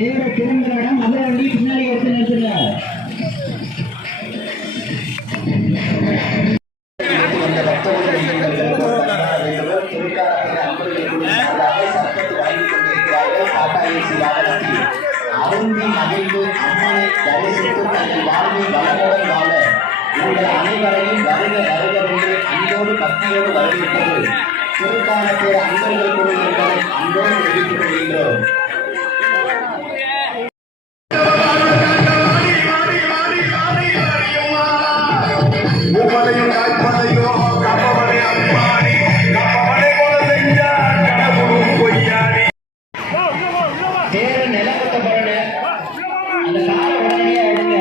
தேவை திரும்புகிற இடம் முதல் வண்டி பின்னாடி எடுத்து நிறுத்துங்க. அனைவரையும் வருக வருக என்று அன்போடு பக்தியோடு வரவேற்பது திருக்கான பேர் அன்பர்கள் குழு என்பதை அன்போடு தெரிவித்துக் கொள்கின்றோம். தேர் நிலப்பட்ட அந்த காலை உடனடியா எடுங்க.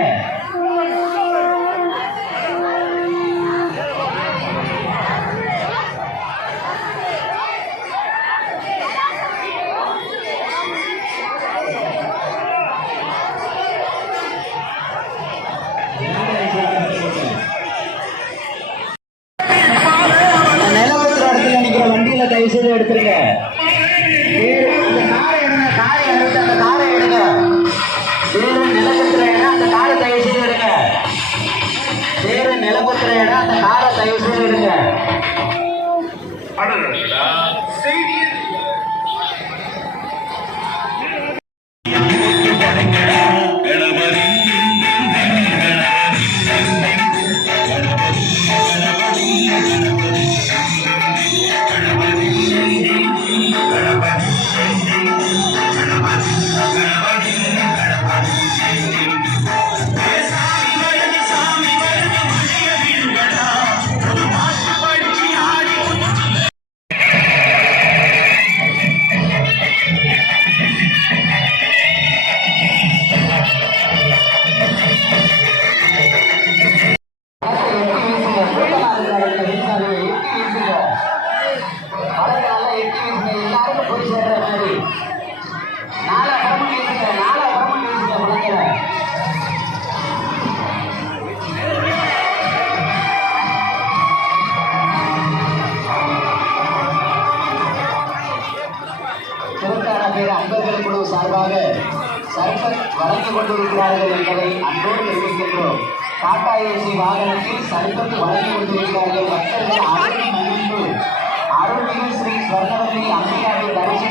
நிலப்பத்திர இடத்துல நிக்கிற வண்டியில தயவு செய்து எடுத்துருங்க. அந்த காரை எடுங்க, காரை எடுத்து அந்த காரை எடுங்க. தேர் நிலப்பத்திர இடம் அந்த காரை தயவு செய்து எடுங்க. தேர் நிலப்பத்திர இடம் அந்த காரை தயவு செய்து எடுங்க. அன்பர்கள் குழு சார்பாக சர்பத் வழங்கிக் கொண்டிருக்கிறார்கள் என்பதை அன்போடு தெரிவிக்கின்றோம். டாடா ஏசி வாகனத்தில் சர்பத் வழங்கிக் கொண்டிருக்கிறார்கள். பக்தர்கள் அருள்மிகு ஸ்ரீ ஸ்வர்ணவல்லி அம்பிகாவின் தரிசனம்